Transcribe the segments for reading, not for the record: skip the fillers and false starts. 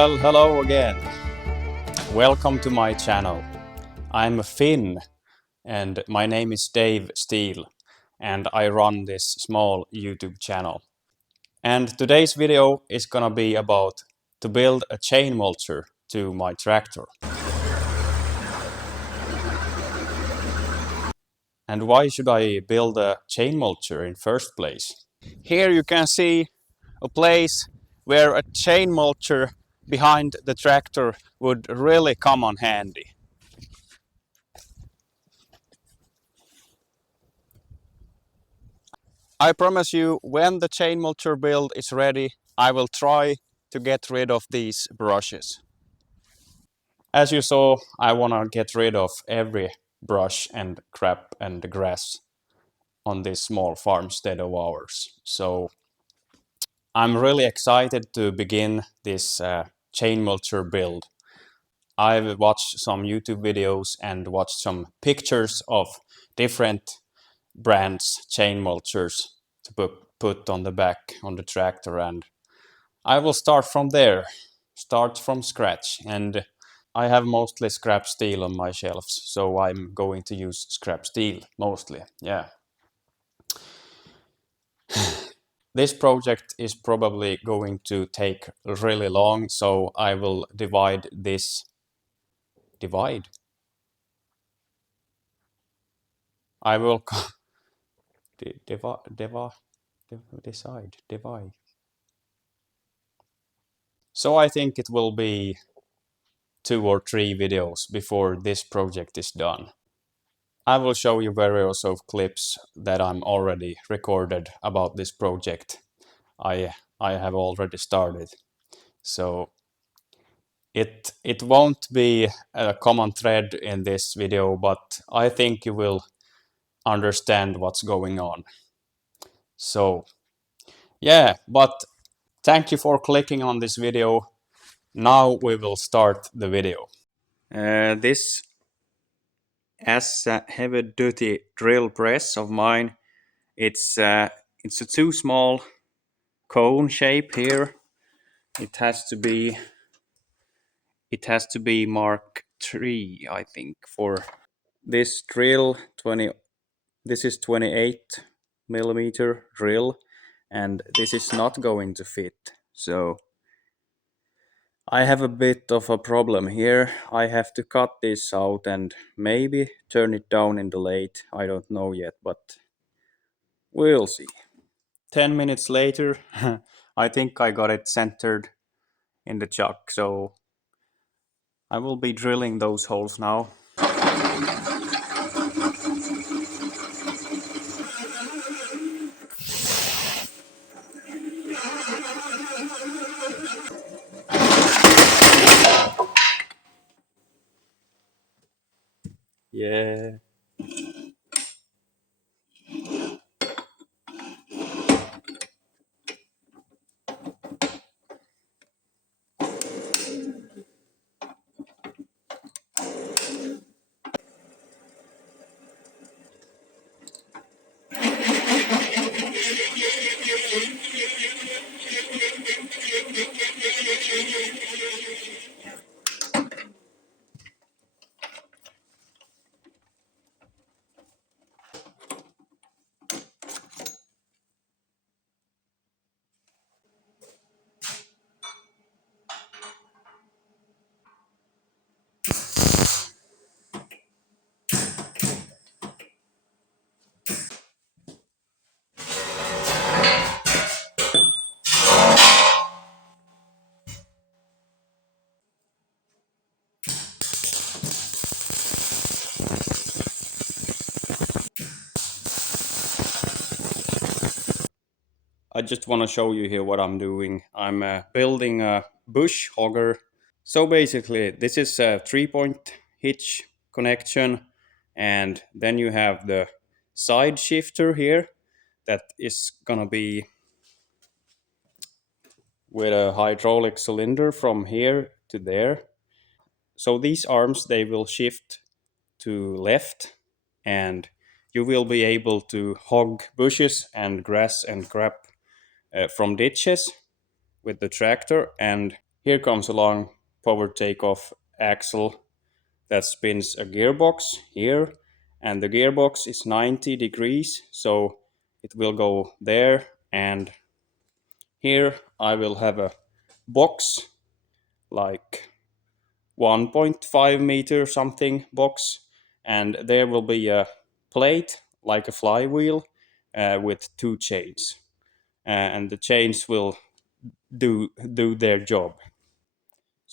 Well, hello again. Welcome to my channel. I'm a Finn and my name is Dave Steele and I run this small YouTube channel. And today's video is gonna be about to build a chain mulcher to my tractor. And why should I build a chain mulcher in first place? Here you can see a place where a chain mulcher behind the tractor would really come on handy. I promise you, when the chain mulcher build is ready, I will try to get rid of these brushes. As you saw, I want to get rid of every brush and crap and grass on this small farmstead of ours. So I'm really excited to begin this chain mulcher build. I've watched some YouTube videos and watched some pictures of different brands chain mulchers to put on the back on the tractor, and I will start from there, start from scratch. And I have mostly scrap steel on my shelves, so I'm going to use scrap steel mostly. Yeah. This project is probably going to take really long, so I will divide this. Divide? I will divide. So I think it will be 2 or 3 videos before this project is done. I will show you various of clips that I'm already recorded about this project. I have already started. So it won't be a common thread in this video, but I think you will understand what's going on. So yeah, but thank you for clicking on this video. Now we will start the video. This as a heavy duty drill press of mine, it's a too small cone shape here. It has to be Mark 3, I think, for this drill. This is 28 millimeter drill, and this is not going to fit. So I have a bit of a problem here. I have to cut this out and maybe turn it down in the lathe. I don't know yet, but we'll see. 10 minutes later, I think I got it centered in the chuck, so I will be drilling those holes now. Yeah. I just want to show you here what I'm doing. I'm building a bush hogger. So basically, this is a 3-point hitch connection, and then you have the side shifter here that is gonna be with a hydraulic cylinder from here to there. So these arms, they will shift to left, and you will be able to hog bushes and grass and crap from ditches with the tractor. And Here comes a long power takeoff axle that spins a gearbox here, and the gearbox is 90 degrees, so it will go there, and here I will have a box like 1.5 meter something box, and there will be a plate like a flywheel with two chains, and the chains will do their job.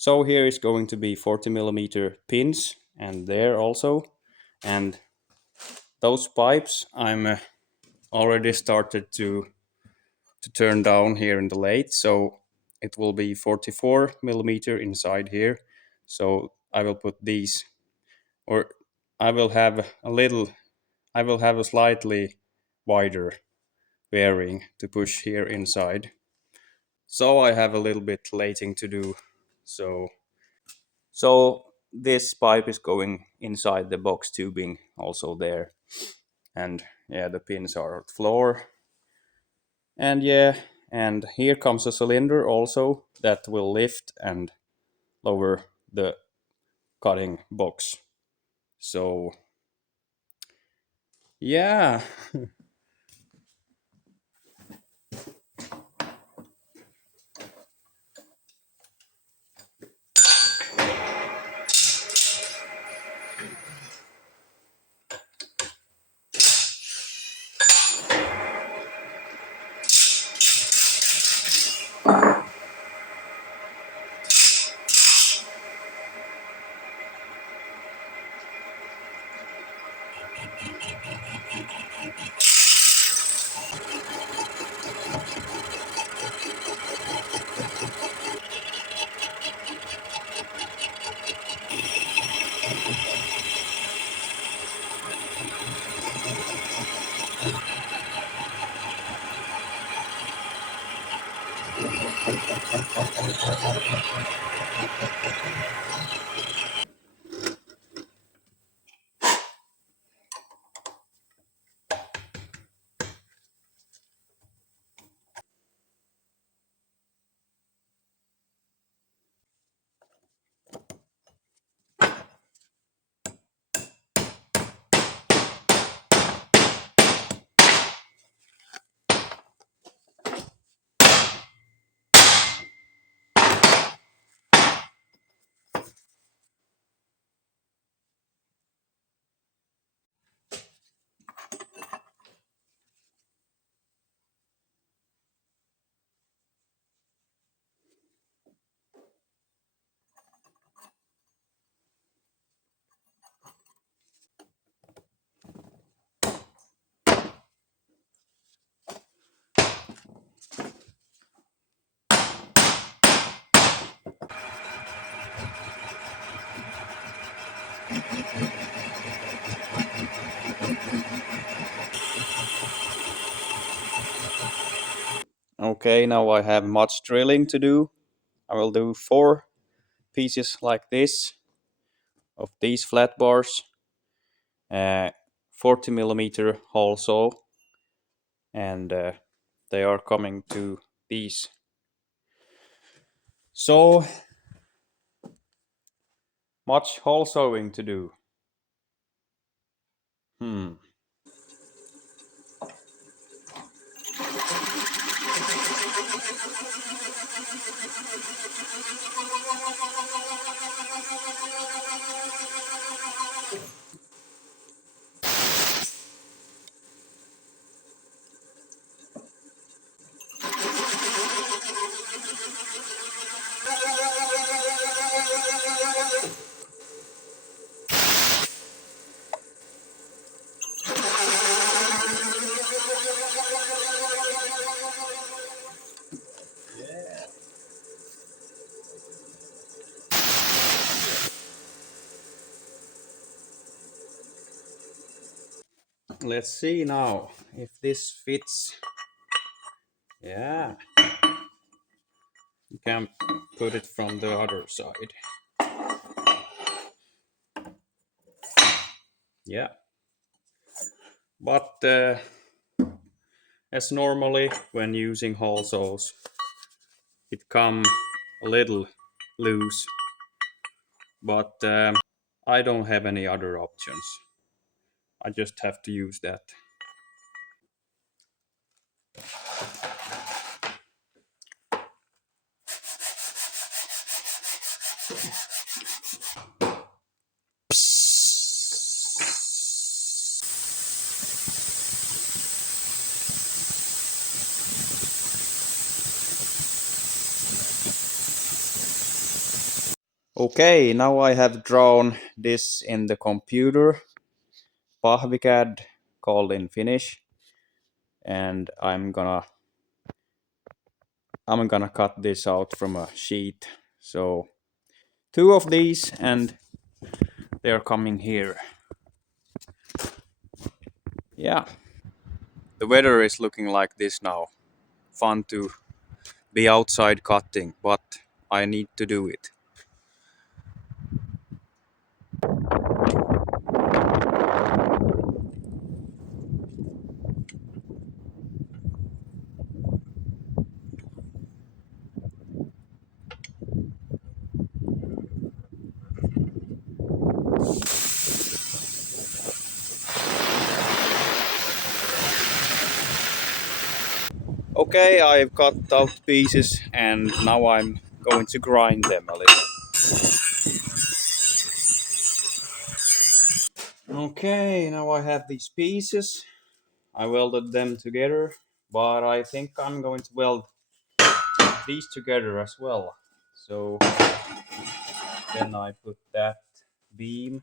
So here is going to be 40 millimeter pins, and there also, and those pipes I'm already started to turn down here in the lathe, so it will be 44 millimeter inside here. So I will put these, or I will have a little, I will have a slightly wider bearing to push here inside. So I have a little bit lathing to do. So this pipe is going inside the box tubing also there. And yeah, the pins are at floor. And yeah, and here comes a cylinder also that will lift and lower the cutting box. So yeah. Okay, now I have much drilling to do. I will do 4 pieces like this of these flat bars, 40 millimeter hole saw, and they are coming to these. So much hole sawing to do. Hmm. Let's see now if this fits. Yeah, you can put it from the other side. Yeah, but as normally when using hole saws, it come a little loose, but I don't have any other options. I just have to use that. Okay, now I have drawn this in the computer, pahvikad called in Finnish, and I'm gonna cut this out from a sheet. So two of these, and they're coming here. Yeah, the weather is looking like this now. Fun to be outside cutting, but I need to do it. Okay, I've cut out pieces and now I'm going to grind them a little. Okay, now I have these pieces. I welded them together, but I think I'm going to weld these together as well. So then I put that beam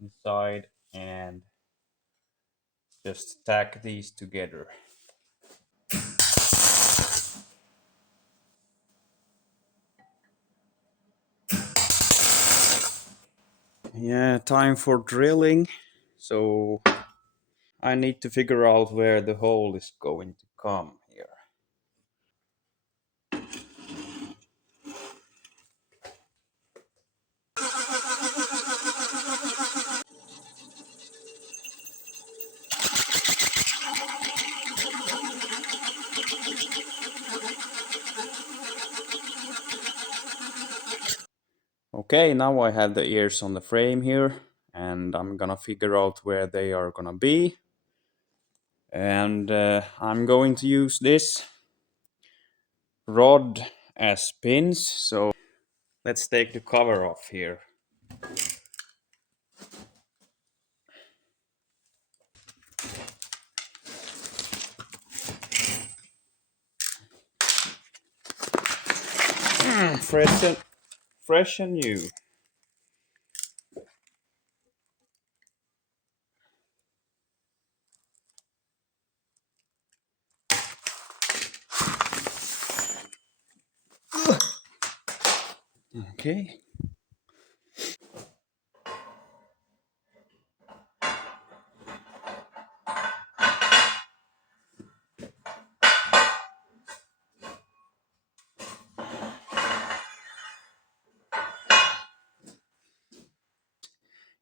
inside and just tack these together. Yeah, time for drilling. So I need to figure out where the hole is going to come here. Okay, now I have the ears on the frame here, and I'm gonna figure out where they are gonna be. And I'm going to use this rod as pins, so let's take the cover off here. Fresh and new. Okay.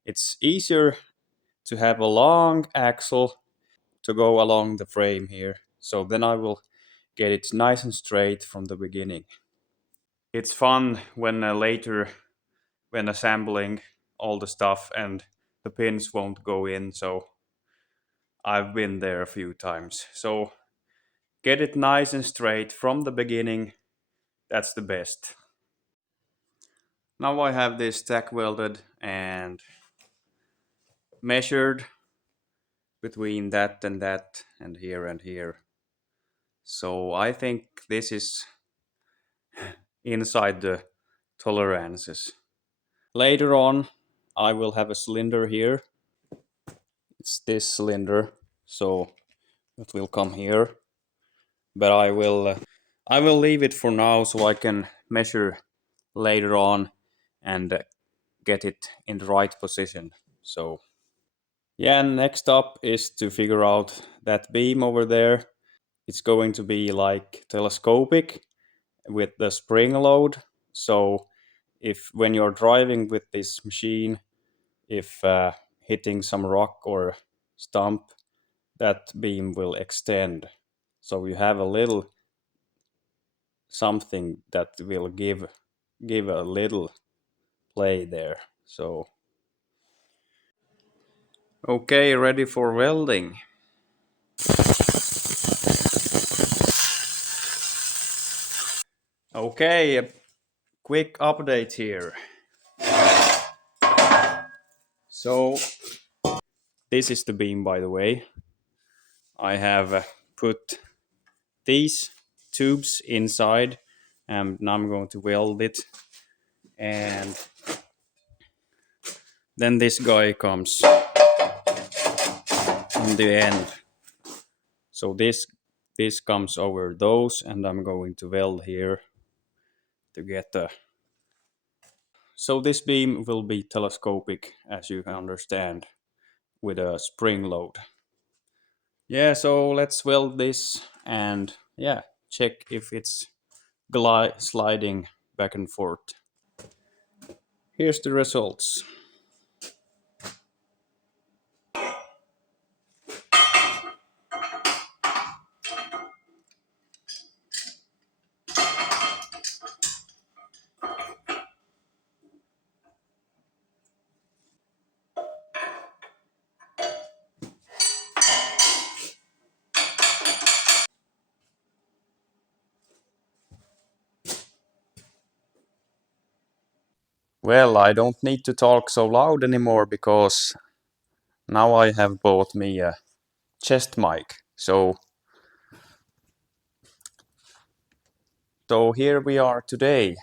It's easier to have a long axle to go along the frame here. So then I will get it nice and straight from the beginning. It's fun when later, when assembling all the stuff and the pins won't go in, so I've been there a few times. So get it nice and straight from the beginning, that's the best. Now I have this tack welded and measured between that and here and here. So I think this is inside the tolerances. Later on I will have a cylinder here. It's this cylinder, so it will come here. But I will leave it for now so I can measure later on and get it in the right position. So yeah, next up is to figure out that beam over there. It's going to be like telescopic with the spring load. So if when you're driving with this machine, if hitting some rock or stump, that beam will extend. So you have a little something that will give a little play there. So, okay, ready for welding. Okay, a quick update here. So, this is the beam, by the way. I have put these tubes inside, and now I'm going to weld it. And then this guy comes in the end. So this comes over those, and I'm going to weld here to get the. So this beam will be telescopic, as you understand, with a spring load. Yeah, so let's weld this and yeah, check if it's sliding back and forth. Here's the results. Well, I don't need to talk so loud anymore because now I have bought me a chest mic. So here we are today.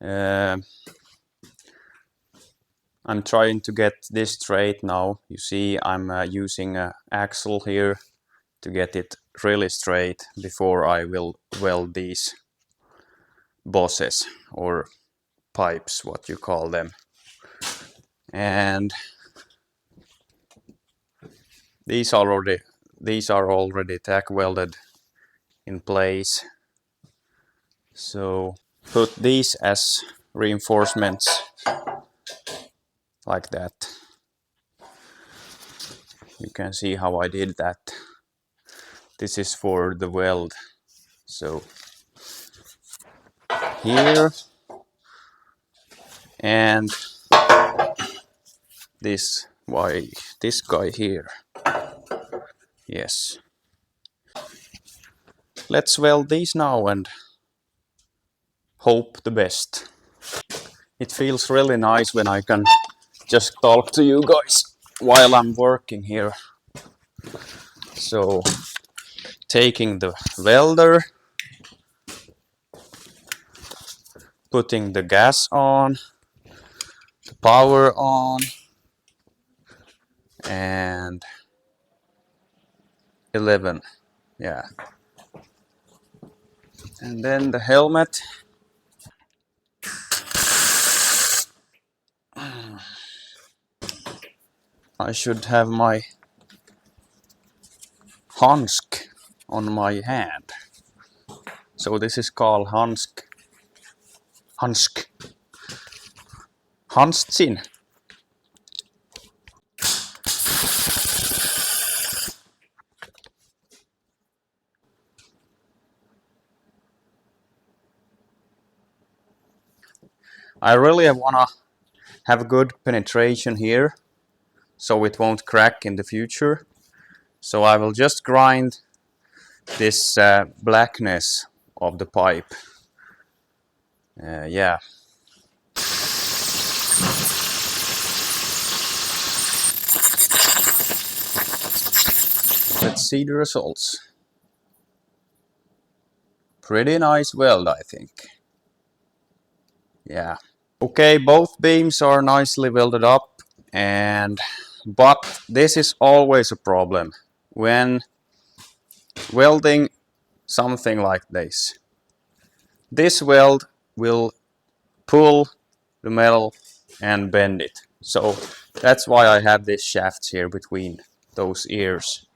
I'm trying to get this straight now. You see, I'm using an axle here to get it really straight before I will weld these bosses or pipes, what you call them. And these are already tack welded in place. So put these as reinforcements like that. You can see how I did that. This is for the weld. So here, and this guy here. Yes. Let's weld these now and hope the best. It feels really nice when I can just talk to you guys while I'm working here. So taking the welder, putting the gas on, the power on, and 11. Yeah. And then the helmet. I should have my hansk on my hand. So this is called hansk. Handstin. I really wanna have good penetration here so it won't crack in the future. So I will just grind this blackness of the pipe. Yeah. Let's see the results. Pretty nice weld, I think. Yeah. Okay, both beams are nicely welded up, but this is always a problem when welding something like this. This weld will pull the metal and bend it. So that's why I have these shafts here between those ears.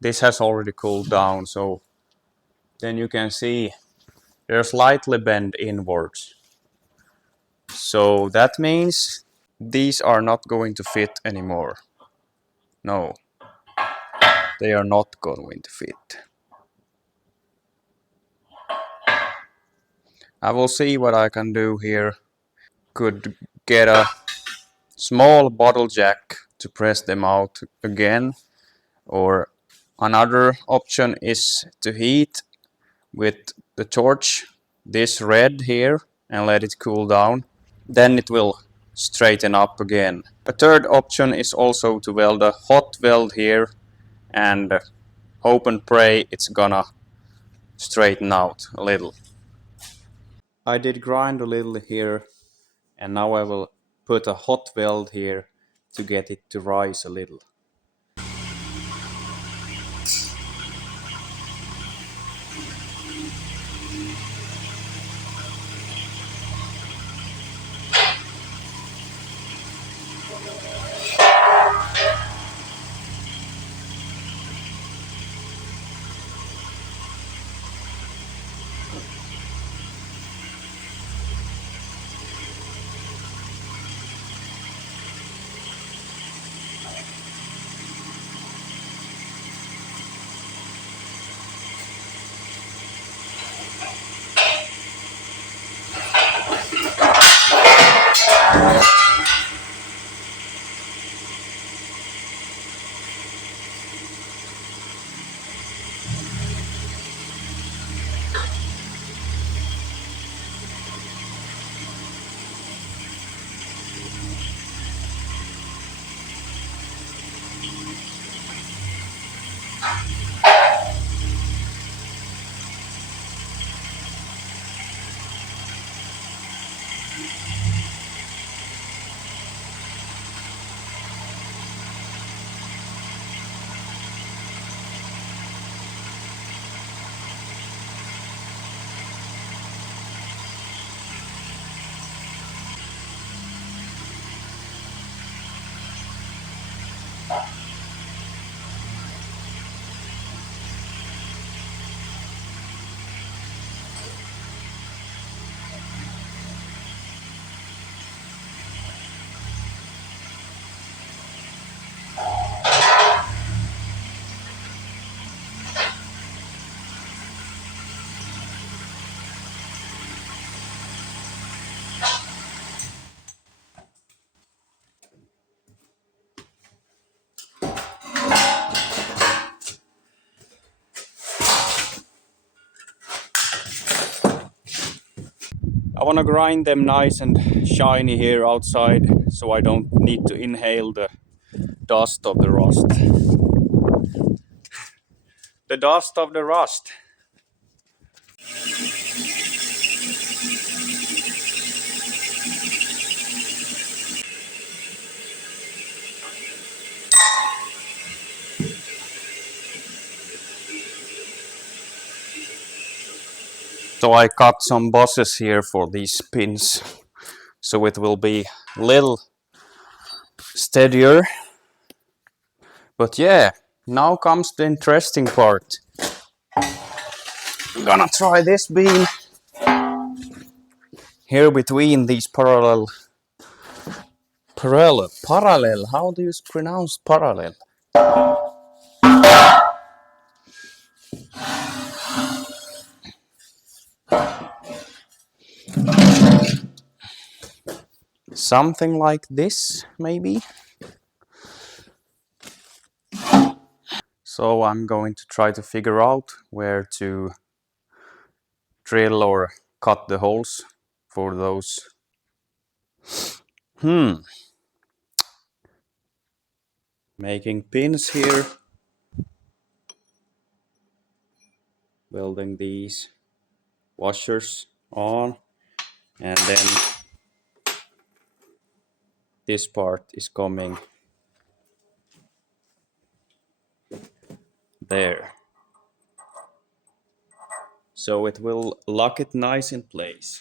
This has already cooled down, so then you can see they're slightly bent inwards. So that means these are not going to fit anymore. No, they are not going to fit. I will see what I can do here. Could get a small bottle jack to press them out again, or another option is to heat with the torch this red here and let it cool down. Then it will straighten up again. A third option is also to weld a hot weld here and hope and pray it's gonna straighten out a little. I did grind a little here, and now I will put a hot weld here to get it to rise a little. I want to grind them nice and shiny here outside, so I don't need to inhale the dust of the rust. The dust of the rust. So I cut some bosses here for these pins, so it will be a little steadier. But yeah, now comes the interesting part. I'm gonna try this beam here between these parallel, how do you pronounce parallel? Something like this, maybe. So I'm going to try to figure out where to drill or cut the holes for those. Making pins here. Welding these washers on, and then this part is coming there. So it will lock it nice in place.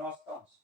någonstans.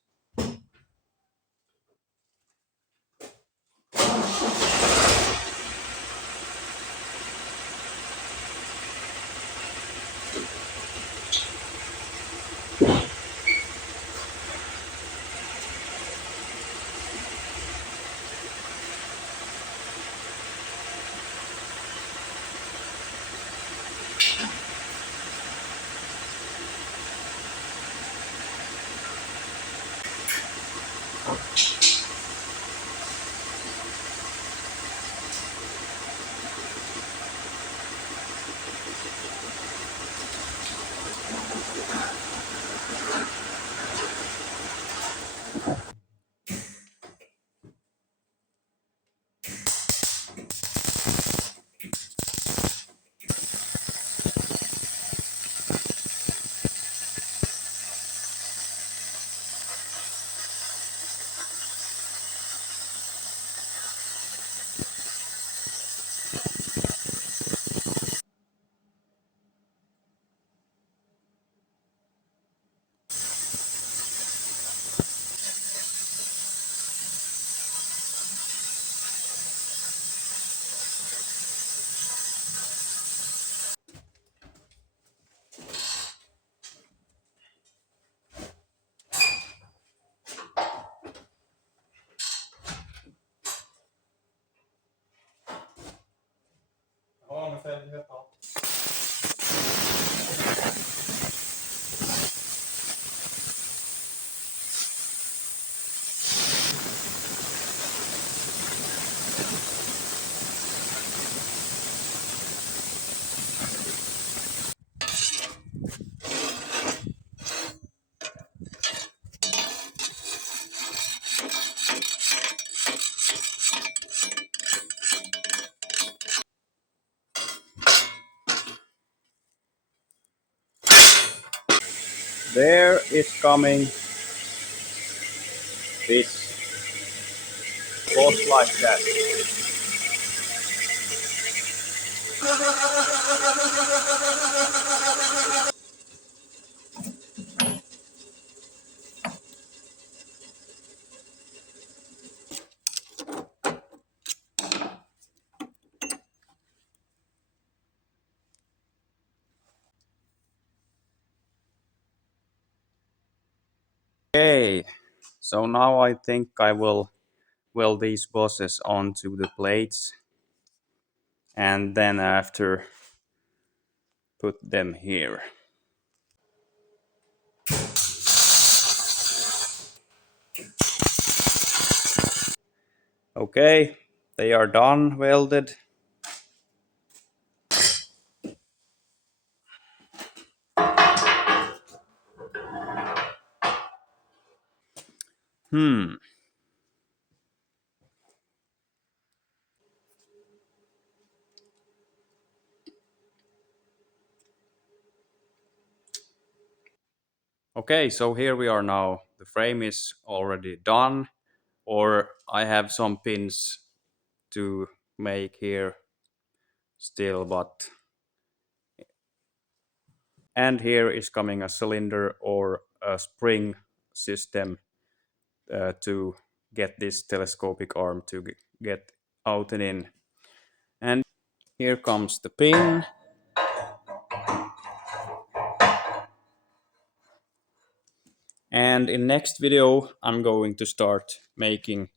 Ja, men följ helt av. There is coming this boss like that. Okay, so now I think I will weld these bosses onto the plates and then after put them here. Okay, they are done welded. Okay, so here we are now. The frame is already done, or I have some pins to make here still, but and here is coming a cylinder or a spring system to get this telescopic arm to get out and in. And here comes the pin. And in next video, I'm going to start making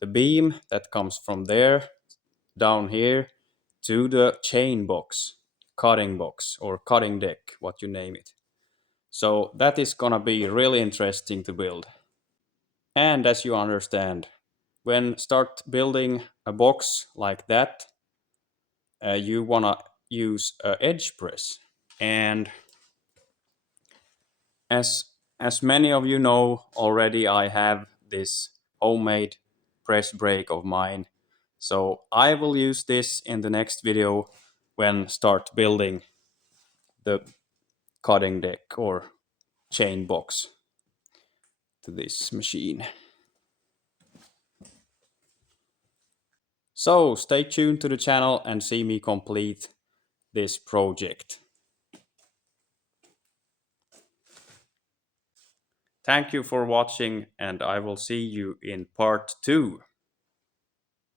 the beam that comes from there down here to the chain box, cutting box or cutting deck, what you name it. So that is gonna be really interesting to build. And as you understand, when start building a box like that, you wanna use a edge press. And as many of you know already, I have this homemade press brake of mine. So I will use this in the next video when start building the cutting deck or chain box to this machine. So stay tuned to the channel and see me complete this project. Thank you for watching, and I will see you in part 2.